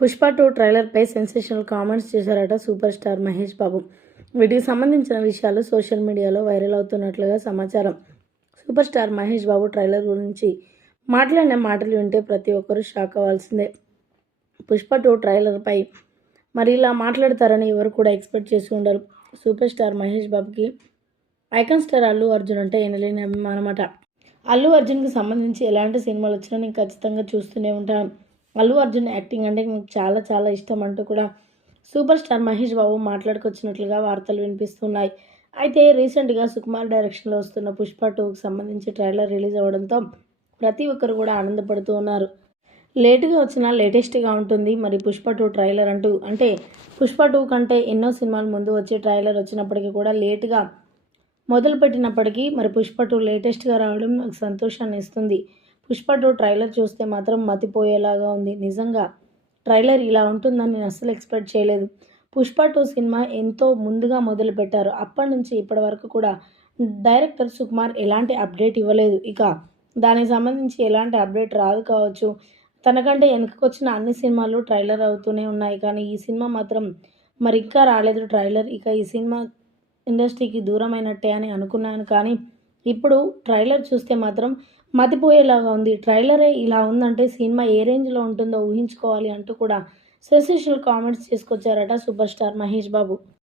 Pushpa two ట్రైలర్పై sensational comments చేశారట super star Mahesh Babu. వీటికి సంబంధించిన విషయాలు సోషల్ మీడియాలో వైరల్ అవుతున్నట్లుగా సమాచారం. Super star Mahesh Babu trailer గురించి మాట్లాడిన మాటలు వింటే ప్రతి ఒక్కరూ షాక్ అవ్వాల్సిందే. పుష్ప టూ ట్రైలర్పై మరి ఇలా మాట్లాడతారని ఎవరు కూడా ఎక్స్పెక్ట్ చేసి ఉండరు. సూపర్ స్టార్ మహేష్ బాబుకి ఐకాన్ స్టార్ అల్లు అర్జున్ అంటే ఎనలేని అభిమానమాట. అల్లు అర్జున్కి సంబంధించి ఎలాంటి సినిమాలు వచ్చినా నేను ఖచ్చితంగా చూస్తూనే ఉంటాను. అల్లు అర్జున్ యాక్టింగ్ అంటే నాకు చాలా చాలా ఇష్టం అంటూ కూడా సూపర్ స్టార్ మహేష్ బాబు మాట్లాడుకొచ్చినట్లుగా వార్తలు వినిపిస్తున్నాయి. అయితే రీసెంట్గా సుకుమార్ డైరెక్షన్లో వస్తున్న పుష్ప టూకి సంబంధించి ట్రైలర్ రిలీజ్ అవ్వడంతో ప్రతి ఒక్కరు కూడా ఆనందపడుతూ ఉన్నారు. లేటుగా వచ్చిన లేటెస్ట్గా ఉంటుంది. మరి పుష్ప టూ ట్రైలర్ అంటూ అంటే పుష్ప టూ కంటే ఎన్నో సినిమాలు ముందు వచ్చే ట్రైలర్ వచ్చినప్పటికీ కూడా లేటుగా మొదలుపెట్టినప్పటికీ మరి పుష్ప టూ లేటెస్ట్గా రావడం నాకు సంతోషాన్ని ఇస్తుంది. పుష్ప టూ ట్రైలర్ చూస్తే మాత్రం మతిపోయేలాగా ఉంది. నిజంగా ట్రైలర్ ఇలా ఉంటుందని నేను అస్సలు ఎక్స్పెక్ట్ చేయలేదు. పుష్ప టూ సినిమా ఎంతో ముందుగా మొదలుపెట్టారు. అప్పటి నుంచి ఇప్పటి వరకు కూడా డైరెక్టర్ సుకుమార్ ఎలాంటి అప్డేట్ ఇవ్వలేదు. ఇక దానికి సంబంధించి ఎలాంటి అప్డేట్ రాదు కావచ్చు. తనకంటే వెనుకకొచ్చిన అన్ని సినిమాలు ట్రైలర్ అవుతూనే ఉన్నాయి. కానీ ఈ సినిమా మాత్రం మరి ఇంకా రాలేదు ట్రైలర్. ఇక ఈ సినిమా ఇండస్ట్రీకి దూరమైనట్టే అని అనుకున్నాను. కానీ ఇప్పుడు ట్రైలర్ చూస్తే మాత్రం మతిపోయేలాగా ఉంది. ట్రైలరే ఇలా ఉందంటే సినిమా ఏ రేంజ్లో ఉంటుందో ఊహించుకోవాలి అంటూ కూడా సెన్సేషనల్ కామెంట్స్ చేసుకొచ్చారట సూపర్ స్టార్ మహేష్ బాబు.